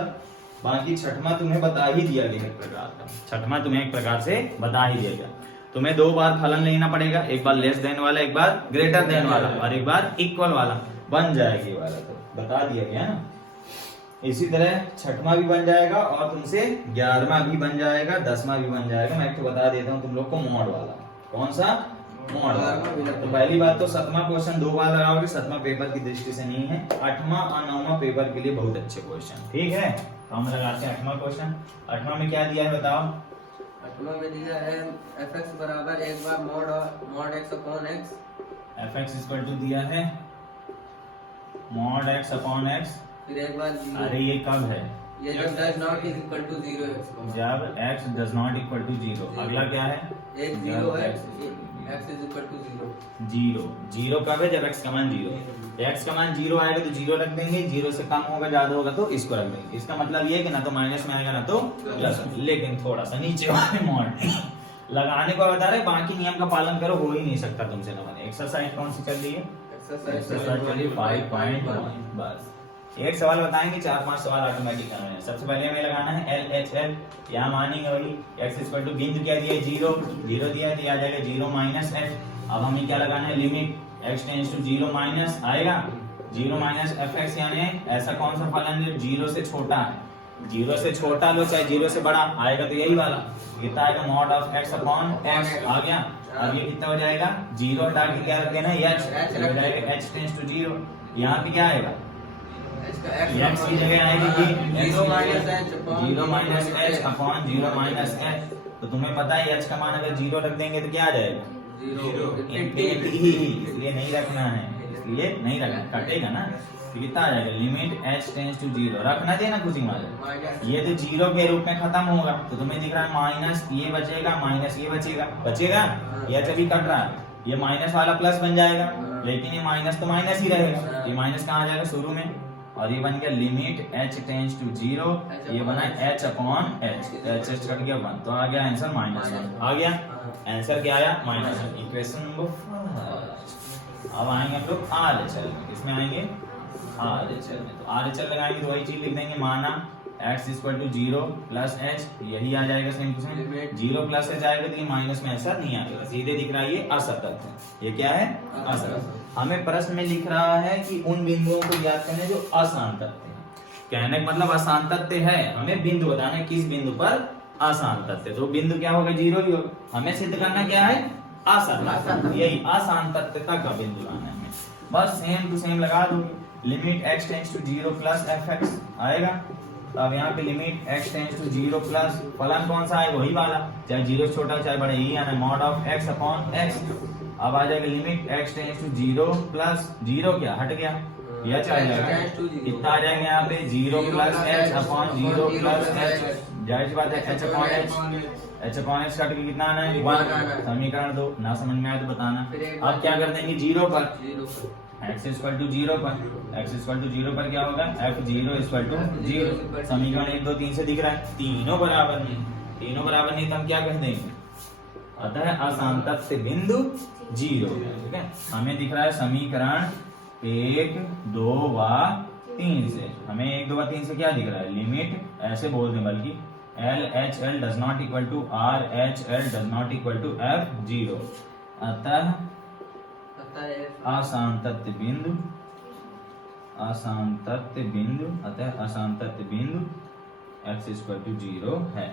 बाकी 6वां तुम्हें बता ही दिया गया एक प्रकार का। 6वां तुम्हें एक प्रकार से बता ही दिया गया। तुम्हें 2 बार फलन लेना पड़ेगा, एक बार लेस देन वाला, एक बार ग्रेटर देन वाला, और एक बार इक्वल वाला। बन जाएगी वाला तो बता दिया गया ना। इसी तरह 6वां भी बन जाएगा और तुमसे 11वां भी बन जाएगा, 10वां भी बन जाएगा। मैं एक तो बता देता हूँ तुम लोग को मोड वाला। कौन सा? मोड वाला। तो पहली बात तो 7वां क्वेश्चन 2 बार लगाओगे, 7वां पेपर की दृष्टि से नहीं है। 8वां और 9वां पेपर के लिए बहुत अच्छे क्वेश्चन। ठीक है, तो हम लगाते हैं 8वां क्वेश्चन। 8वां में क्या दिया है बताओ? 8वां में दिया है fx बराबर एक बार mod x upon x। fx equal to दिया है mod x अपॉन x। फिर एक बार 0। अरे ये कब है? ये जब does not is equal to 0 x को। जब x does not equal to 0। अगला क्या है? एक 0 है, x is equal to 0। 0 कब है? जब x का मान 0। x का मान 0 आएगा तो 0 रख देंगे, 0 से कम होगा ज्यादा होगा तो इसको रख देंगे। इसका मतलब ये है कि ना तो माइनस में आएगा ना तो प्लस। लेकिन थोड़ा सा नीचे वाले मॉड लगाने को बता रहे, बाकी नियम का पालन करो, हो ही नहीं सकता तुमसे ना बने। एक्सरसाइज कौन सी चल रही है? एक्सरसाइज चल रही है 5.1। बस एक सवाल बताएंगे, 4-5 सवाल ऑटोमेटिक करने हैं। सबसे पहले हमें लगाना है LHL। यहाँ मानेंगे वही x इक्वल टू बिंदु क्या दिया है? 0 दिया है, तो आ जाएगा 0 माइनस h। अब हमें क्या लगाना है? Limit x tends to 0 minus आएगा 0 माइनस fx, यानी ऐसा कौन सा फलन जो 0 से छोटा है। 0 से छोटा लो चाहे 0 से बड़ा आएगा तो यही वाला कितना आएगा? Mod of x upon x। आ गया। अब ये कितना हो जाएगा? 0 हटा के क्या रख देना? h हो जाएगा h टेंड्स टू 0। यहाँ पे क्या आएगा? x की जगह आएगी 0 minus h upon 0 minus h। तो तुम्हें पता है h का मान अगर 0 रख देंगे तो क्या आ जाएगा? 0। इसलिए नहीं रखना है, इसलिए नहीं रखना, कटेगा ना। तो कितना आ जाएगा? Limit h tends to 0। रखना देना कुछ ही मालूम। ये तो 0 के रूप में खत्म होगा, तो तुम्हें दिख रहा है माइनस ये बचेगा, माइनस ये बचेगा। ये कभी कट रहा है, ये माइनस वाला प्लस बन जाएगा, लेकिन ये माइनस तो माइनस ही रहेगा। ये माइनस कहाँ आ जाएगा? शुरू में। और ये बन गया लिमिट h टेंड्स टू 0। ये बना h अपॉन h कट गया 1, तो आ गया आंसर -1। आ गया आंसर क्या आया? -1। Equation number 5। अब आएंगे हम लोग RHL में। किसमें आएंगे? RHL में। तो RHL लगाएंगे तो वही चीज लिख देंगे, माना x equal to 0 plus h, यही आ जाएगा same to same. 0 plus h आएगा तो ये माइनस में ऐसा नहीं आएगा, सीधे दिख रहा है ये असतत है। ये क्या है? असतत। हमें प्रश्न में लिख रहा है कि उन बिंदुओं को याद करना जो असांतत्य है। कहने का मतलब असांतत्य है, हमें बिंदु बताना है किस बिंदु पर असांतत्य। तो बिंदु क्या होगा? 0 ही होगा। हमें सिद्ध करना क्या है? असतत। यही असांतत्यता का बिंदु लाना है हमें। बस सेम टू सेम लगा दोगे। Limit x tends to 0 plus fx आएगा। तो अब यहाँ पे limit x tends to 0 plus फलन कौन सा है? वही वाला, चाहे 0 छोटा चाहे बड़ा, यही आना mod of x upon x। अब आ जाएगा limit x tends to 0 plus 0 क्या हट गया, यह चला जाएगा, कितना आ जाएगा यहाँ पे 0 plus h upon 0 plus h, जाहिर सी बात है h अपॉन h काट के कितना आना है 1। समीकरण 2 ना समझ में आया तो बताना। अब क्या कर देंगे 0 पर x इक्वल टू 0 पर, x इक्वल टू 0 पर क्या होगा f0 इक्वल टू 0। समीकरण 1 2 3 से दिख रहा है, तीनों बराबर नहीं तो हम क्या कर देंगे, अतः असांतत्य बिंदु 0। ठीक है, हमें दिख रहा है समीकरण 1 2 व 3 से, हमें 1 2 व 3 से क्या दिख रहा है, लिमिट ऐसे बोल दें बल्कि LHL does not equal to RHL does not equal to F0, अतः असांतत्य बिंदु अतः असांतत्य बिंदु x इक्वल टू 0 है,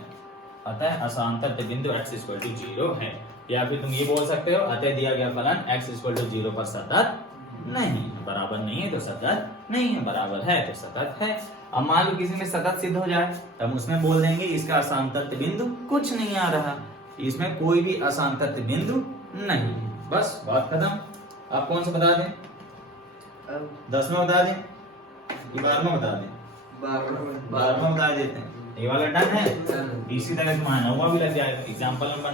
अतः असांतत्य बिंदु x इक्वल टू 0 है। या फिर तुम ये बोल सकते हो अतः दिया गया फलन x इक्वल टू 0 पर सतत नहीं, बराबर नहीं है तो सतत नहीं है, बराबर है तो सतत है। अब मान लो किसी में सतत सिद्ध हो जाए तब उसमें बोल देंगे इसका असांतत्य बिंदु कुछ नहीं आ रहा, इसमें कोई भी असांतत्य बिंदु नहीं, बस बात खत्म। आप कौन सा बता दें, 10 में बता दें कि 12 में बता दें, 12 में बता देते हैं, ये वाला डन है। इसी तरह तुम्हारा 9वां भी लग जाएगा, एग्जाम्पल नंबर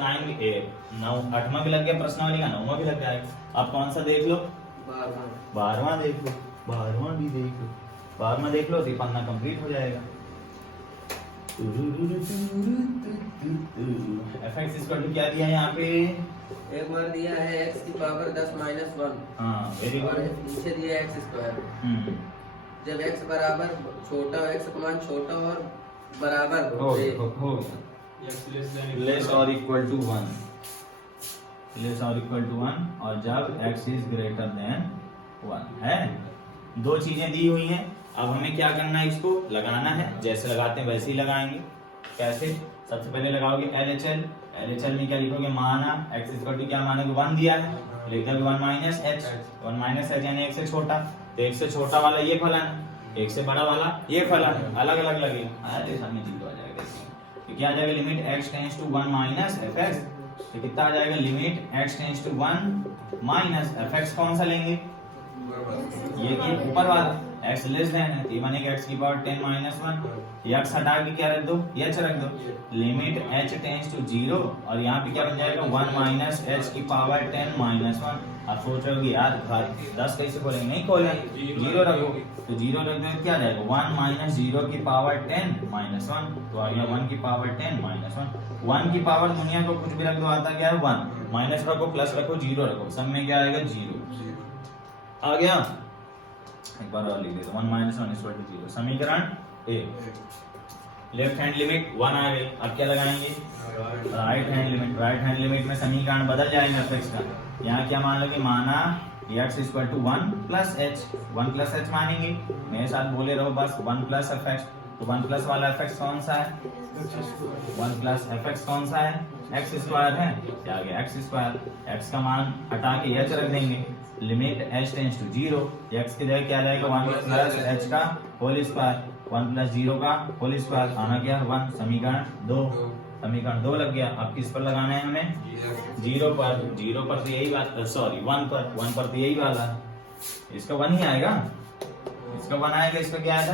8वां भी लग गया, प्रश्नावली का 9वां भी लग जाएगा। आप कौन सा देख लो, 12वां देख लो, 12वां भी देख लो, 12वां देख लो तो पन्ना कंप्लीट हो जाएगा। fx इक्वल टू क्या दिया है यहाँ पे, एक बार दिया है x की पावर 10 माइनस 1। हाँ वेरी गुड। नीचे दिया है x स्क्वायर। जब x बराबर छोटा हो, x का मान छोटा और बराबर हो लेस और इक्वल टू 1, लेस और इक्वल टू 1, और जब x इज ग्रेटर देन 1 है। दो चीजें दी हुई हैं, अब हमें क्या करना है, इसको लगाना है, जैसे लगाते हैं वैसे ही लगाएंगे। कैसे, सबसे पहले लगाओगे LHL में क्या लिखोगे, माना x इक्वल टू क्या मानोगे 1 दिया है, लिख दोगे 1 माइनस h यानी 1 से छोटा, तो 1 से छोटा वाला ये फलन, 1 से बड़ा वाला ये फलन, अलग अलग लगेगा, अरे सामने जीरो आ जाएगा। तो क्या आ जाएगा, limit x tends to 1 minus fx, तो कितना आ जाएगा, limit x tends to 1 minus fx कौन सा लेंगे, ये कि ऊपर वाला x लेस देन है, तो ये बनेगा x की पावर 10 माइनस 1, x हटा के क्या रख दो, h रख दो, लिमिट h टेंड्स टू 0, और यहाँ पे क्या बन जाएगा 1 माइनस h की पावर 10 माइनस 1। आप सोच रहे हो कि यार 10 कैसे खोलेंगे, नहीं खोले, 0 रखो, तो 0 रख दो क्या जाएगा 1 माइनस 0 की पावर 10 माइनस 1, तो आ गया 1 की पावर 10 माइनस 1। 1 की पावर दुनिया को कुछ भी रख दो आता क्या है 1, माइनस रखो प्लस रखो 0 रखो, सब में क्या आएगा 0 आ गया। एक बार और लिख देते 1 माइनस 1 इक्वल टू 0, समीकरण 1। लेफ्ट हैंड लिमिट 1 आ गई, अब क्या लगाएंगे, right hand limit. Right hand limit में समीकरण बदल जाएंगे fx का, यहाँ क्या मान लोगे, माना x equal to 1 plus h मानेंगे, मेरे साथ बोले रहो बस 1 प्लस fx, तो 1 प्लस वाला fx कौन सा है, 1 प्लस fx कौन सा है, x स्क्वायर है, क्या आ गया x स्क्वायर, x का मान हटा के h रख देंगे, limit h tends to 0, x की जगह क्या आ जाएगा 1 प्लस h का होल स्क्वायर, 1 प्लस 0 का होल स्क्वायर, आना क्या 1, समीकरण 2 लग गया। अब किस पर लगाना है हमें, 0 पर तो यही बात, सॉरी 1 पर तो यही वाला, इसका 1 ही आएगा, इसका 1 आएगा, इसका क्या आएगा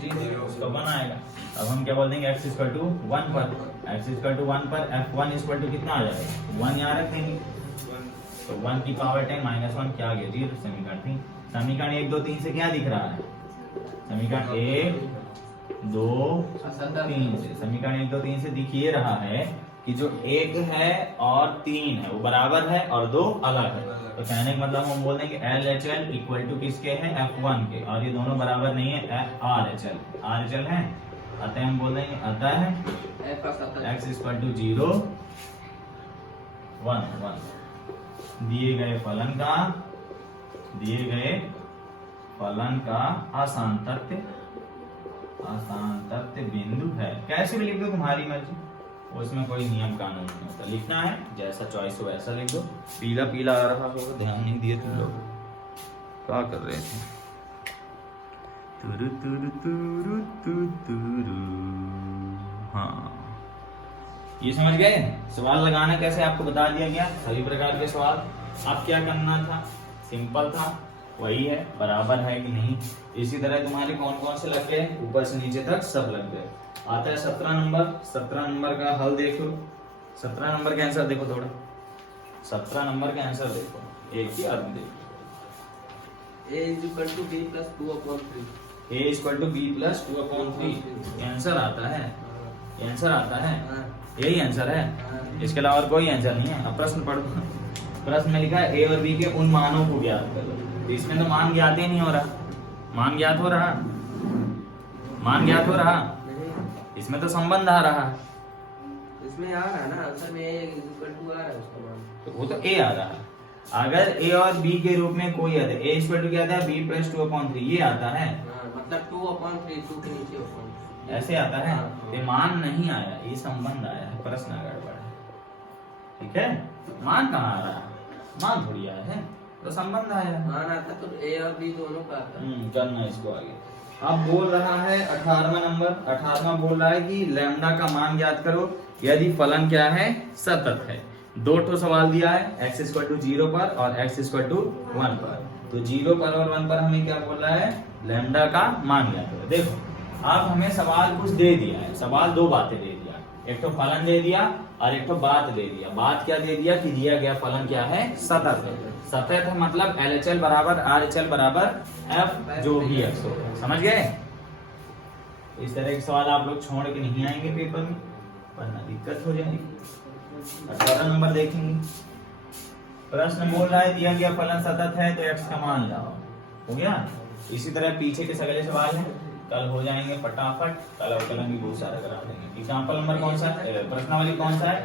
0, इसका 1 आएगा। अब हम क्या बोल देंगे x इक्वल टू 1 पर, x इक्वल टू 1 पर f1 इक्वल टू कितना आ जाएगा 1 यहाँ रख देंगे, तो 1 की पावर 10 माइनस 1 क्या आ गया 0, समीकरण 3। समीकरण 1 2 3 से क्या दिख रहा है, समीकरण 1 2 3 से, समीकरण 1 2 3 से दिख ये रहा है कि जो 1 है और 3 है वो बराबर है और 2 अलग है, तो कहने का मतलब हम बोल देंगे LHL इक्वल टू किसके हैं F1 के, और ये दोनों बराबर नहीं है RHL है, अतः हम बोल देंगे अतः x इक्वल टू 0 1 दिए गए फलन का असांतत्य बिंदु है। कैसे भी लिख दो तुम्हारी मर्जी, उसमें कोई नियम कानून नहीं होता, लिखना है जैसा चॉइस हो वैसा लिख दो। पीला पीला आ रहा होगा, ध्यान नहीं दिए तुम लोग, क्या कर रहे थे, तुरु तुरु तुरु तुरु। हाँ ये समझ गए, सवाल लगाना कैसे आपको बता दिया गया, सभी प्रकार के सवाल अब क्या करना था, सिंपल था, वही है, बराबर है कि नहीं। इसी तरह तुम्हारे कौन कौन से लग गए, ऊपर से नीचे तक सब लग गए। आता है 17 नंबर। 17 नंबर का हल देखो, 17 नंबर का आंसर देखो थोड़ा, 17 नंबर का आंसर देखो, एक ही आदमी देखो। a is equal to b plus 2/3। a is equal to b plus 2/3 answer आता है, आंसर आता है, हाँ, यही आंसर है, हाँ। इसके अलावा और कोई आंसर नहीं है। अब प्रश्न पढ़ो, प्रश्न में लिखा है a और b के उन मानों को ज्ञात करो। तो इसमें तो मान ज्ञात ही नहीं हो रहा, मान ज्ञात हो रहा, मान ज्ञात हो रहा, नहीं, इसमें तो संबंध आ रहा, इसमें आ रहा है ना आंसर में a is equal to आ रहा है उसका मान। तो वो तो a आ रहा है। अगर a और b के रूप में कोई आता है, a इक्वल टू क्या आता है, b प्लस 2/3 ये आता है, हाँ, मतलब 2/3, 2 के नीचे 2/3 ऐसे आता है। हाँ। ये मान नहीं आया, ये संबंध आया है, प्रश्न गड़बड़ है, ठीक है। मान कहाँ आ रहा है, मान थोड़ी आया है, तो संबंध आया है। मान आता तो a और b दोनों का आता है। करना इसको आगे। अब बोल रहा है 18वां नंबर, 18वां बोल रहा है कि लैम्डा का मान ज्ञात करो यदि फलन क्या है, सतत है। दो ठो सवाल दिया है, x इक्वल टू 0 पर और x इक्वल टू 1 पर। तो 0 पर और 1 पर हमें क्या बोल रहा है, लैम्डा का मान ज्ञात करो। देखो अब हमें सवाल कुछ दे दिया है, सवाल दो बातें दे दिया, एक तो फलन दे दिया और एक तो बात दे दिया। बात क्या दे दिया कि दिया गया फलन क्या है, सतत है। सतत है मतलब LHL बराबर RHL बराबर F जो भी X हो, समझ गए। इस तरह के सवाल आप लोग छोड़ के नहीं आएंगे पेपर में, वरना दिक्कत हो जाएगी। 18 नंबर देखेंगे, प्रश्न बोल रहा है दिया गया फलन सतत है तो x का मान लाओ, हो गया। इसी तरह पीछे के सगले सवाल हैं, कल हो जाएंगे फटाफट, कल अवकलन भी बहुत सारा करा देंगे। एग्जाम्पल नंबर कौन सा है, प्रश्नावली कौन सा है,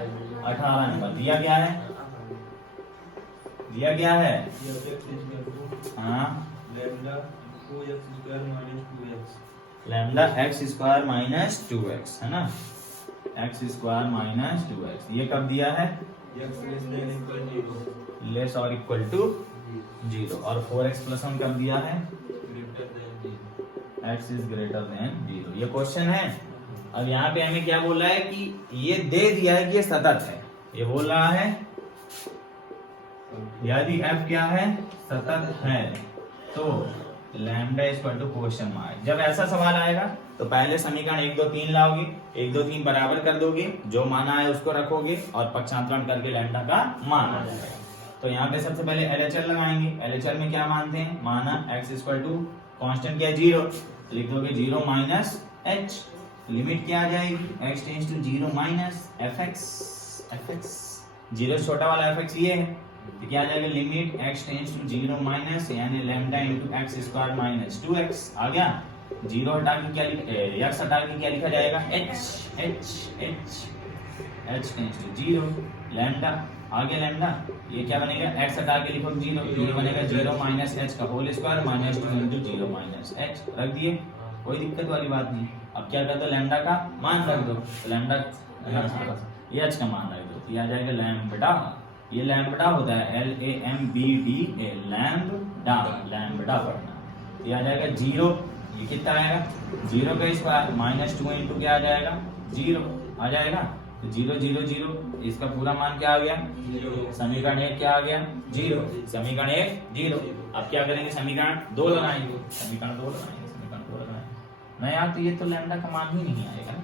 18 नंबर। दिया क्या है, दिया क्या है, हाँ lambda x square minus 2x है ना, x स्क्वायर माइनस 2x। ये कब दिया है, लेस और इक्वल टू 0। और 4x प्लस 1 कब दिया है, x इज ग्रेटर देन 0। ये क्वेश्चन है। अब यहाँ पे हमें क्या बोल रहा है कि ये दे दिया है कि ये सतत है। ये बोल रहा है यदि f क्या है, सतत है तो lambda equal to question mark. जब ऐसा सवाल आएगा तो पहले समीकरण 1 2 3 लाओगे, 1 2 3 बराबर कर दोगे, जो माना है उसको रखोगे और पक्षांतरण करके लैम्डा का मान आ जाएगा। तो यहाँ पे सबसे पहले LHL लगाएंगे। LHL में क्या मानते हैं, माना x इक्वल टू कांस्टेंट क्या है 0, लिख दोगे 0 माइनस h। लिमिट क्या आ जाएगी, x tends to 0 minus fx। 0 छोटा वाला fx ये है, तो क्या आ जाएगा, limit x tends to 0 minus यानी lambda into x square minus 2x। आ गया। 0 हटा के क्या लिखा, x हटा के क्या लिखा जाएगा, h टेंड्स टू 0 लैम्डा। आगे लैम्डा ये क्या बनेगा, x हटा के लिखो 0, ये बनेगा 0 माइनस h का whole square minus 2 into 0 minus h। रख दिए, कोई दिक्कत वाली बात नहीं। अब क्या कर दो, लैम्डा का मान रख दो, लैम्डा ये h का मान रख दो, ये आ जाएगा लैम्बडा। ये लैम्बडा होता है LAMBDA, लैम्बडा, लैम्बडा पढ़ना। ये आ जाएगा 0, ये कितना आएगा, 0 का स्क्वायर माइनस 2 इंटू क्या आ जाएगा, 0 आ जाएगा। तो 0 0 0, इसका पूरा मान क्या आ गया, समीकरण 1 क्या आ गया, 0। समीकरण 1 0। अब क्या करेंगे, समीकरण 2 लगाएंगे, समीकरण 2 लगाएंगे, समीकरण 2 लगाएंगे। नहीं यार, तो ये तो लैम्बडा का मान ही नहीं आएगा ना,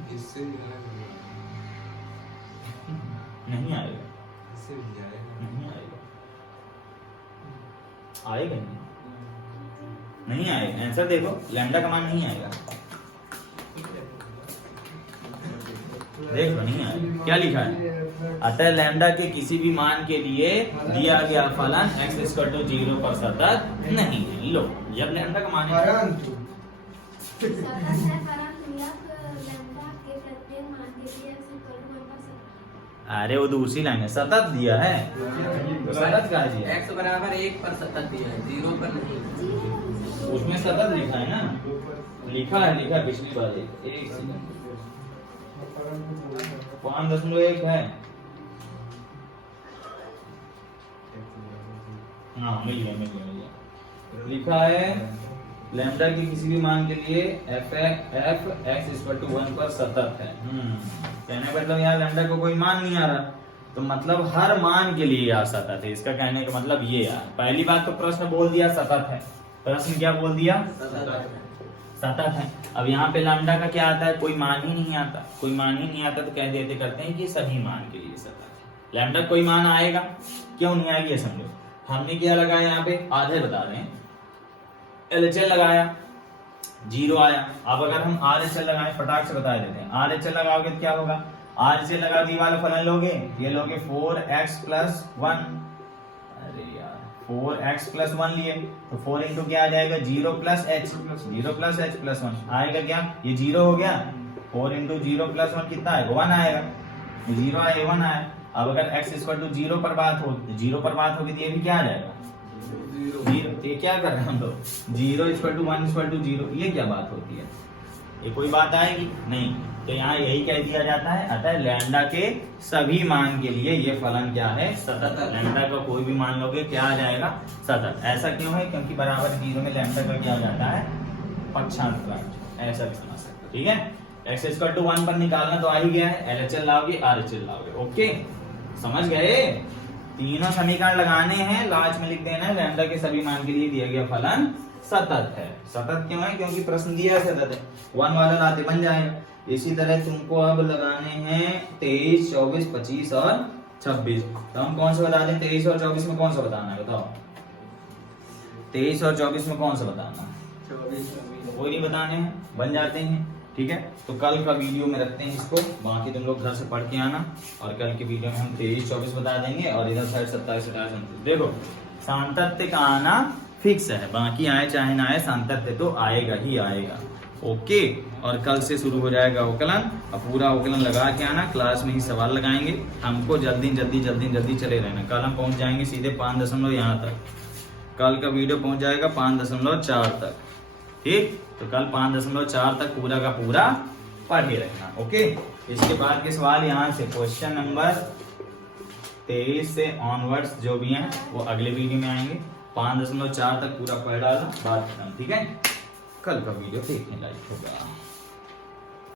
नहीं आएगा, नहीं आएगा, आएगा नहीं आएगा। आंसर देखो, लैम्डा का मान नहीं आएगा, देख लो नहीं आएगा। क्या लिखा है, अतः लैम्डा के किसी भी मान के लिए दिया गया फलन x इक्वल टू 0 पर सतत नहीं है। लो, जब लैम्डा का मान है अरे वो दूसरी लाइन है, सतत दिया है, तो सतत का जी x बराबर 1 पर सतत दिया है, 0 पर नहीं। उसमें सतत लिखा है ना, लिखा है पिछली बार। एक सेकंड, 5.1 है, हाँ मिल गया। लिखा है लैम्डा के किसी भी मान के लिए f x इक्वल टू 1 पर सतत है। कहने का मतलब यहाँ लैम्डा को कोई मान नहीं आ रहा, तो मतलब हर मान के लिए यह सतत है। इसका कहने का मतलब ये है। पहली बात तो प्रश्न बोल दिया सतत है। प्रश्न क्या बोल दिया? सतत है। अब यहाँ पे लैम्डा का क्या आता है? कोई मान ही नहीं आता। कोई मान ही नहीं आता तो कह देते करते हैं कि सभी मान के लिए सतत है। लैम्डा कोई मान आएगा? क्यों नहीं आएगी ये समझो। हमने क्या लगाया यहाँ पे? आधे बता रहे हैं। LHL लगाया, 0 आया। अब अगर हम RHL लगाएं, फटाक से बता देते हैं। RHL लगाओगे तो क्या होगा? RHL लगा दी वाला फलन लोगे, ये लोगे 4x + 1। अरे यार 4x + 1 लिए तो 4 इंटू क्या आ जाएगा? 0 + h, 0 + h + 1 आएगा क्या? ये 0 हो गया। 4 इंटू 0 + 1 कितना आएगा? 1 आएगा। 0 आया, 1 आया। अब अगर x = 0 पर बात हो, 0 पर बात होगी तो ये भी क्या आ जाएगा? 0। ये क्या कर रहे हैं हम लोग? 0 = 1 = 0। ये क्या बात होती है? ये कोई बात आएगी? नहीं। तो यहाँ यही कह दिया जाता है, अतः लैम्डा के सभी मान के लिए ये फलन क्या है? सतत। लैम्डा का कोई भी मान लोगे क्या आ जाएगा? सतत। ऐसा क्यों है? क्योंकि बराबर 0 में लैम्डा का क्या हो जाता है? पक्षांतरांश। ऐसा भी समझ सकते हो। ठीक है। x = 1 पर निकालना तो आ ही गया है। LHL लाओगे, RHL लाओगे। ओके, समझ गए? तीनों समीकरण लगाने हैं, लास्ट में लिख देना है लैम्डा के सभी मान के लिए दिया गया फलन सतत है। सतत क्यों है? क्योंकि प्रश्न दिया है सतत है। 1 वाला लाते बन जाएगा। इसी तरह तुमको अब लगाने हैं 23, 24, 25 और 26। तो हम कौन सा बता दें? 23 और 24 में कौन सा बताना है? बताओ। 23 और 24 में कौन सा बताना है? 24। कोई नहीं बताने हैं, बन जाते हैं। ठीक है। तो कल का वीडियो में रखते हैं इसको, बाकी तुम लोग घर से पढ़ के आना। और कल के वीडियो में हम 23, 24 बता देंगे और इधर साइड 27, 28, 29। देखो सातत्य का आना फिक्स है, बाकी आए चाहे ना आए, सातत्य तो आएगा ही आएगा। ओके। और कल से शुरू हो जाएगा अवकलन। अब पूरा अवकलन लगा के आना, क्लास में ही सवाल लगाएंगे। हमको जल्दी चले रहना। कल हम पहुंच जाएंगे सीधे 5 यहाँ तक। कल का वीडियो पहुंच जाएगा 5.4 तक। ठीक। तो कल 5.4 तक पूरा का पूरा पढ़े रहना। ओके। इसके बाद के सवाल यहाँ से क्वेश्चन नंबर 23 से ऑनवर्ड्स जो भी हैं वो अगले वीडियो में आएंगे। 5.4 तक पूरा पढ़ डालना, बात खत्म। ठीक है। कल का वीडियो देखने लायक होगा।